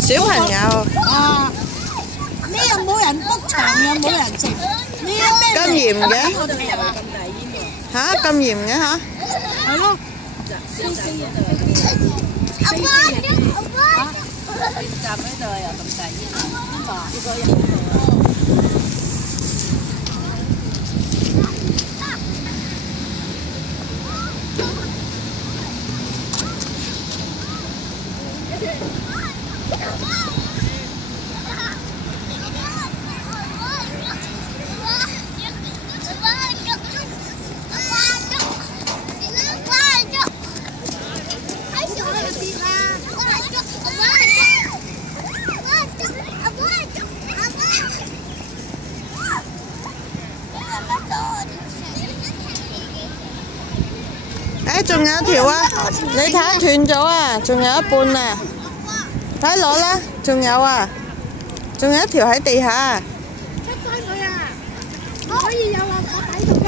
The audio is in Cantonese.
小朋友。啊！呢又冇人 book 場，又冇人食。呢咩？咁嚴嘅？嚇咁嚴嘅嚇？係咯。阿媽，站喺度又咁大煙啊！呢個人。誒，仲有條啊！你睇下斷咗啊，仲有一半啊！快攞啦，仲有啊，仲有一條喺地下。出翻佢啊！可以有垃圾喺度㗎。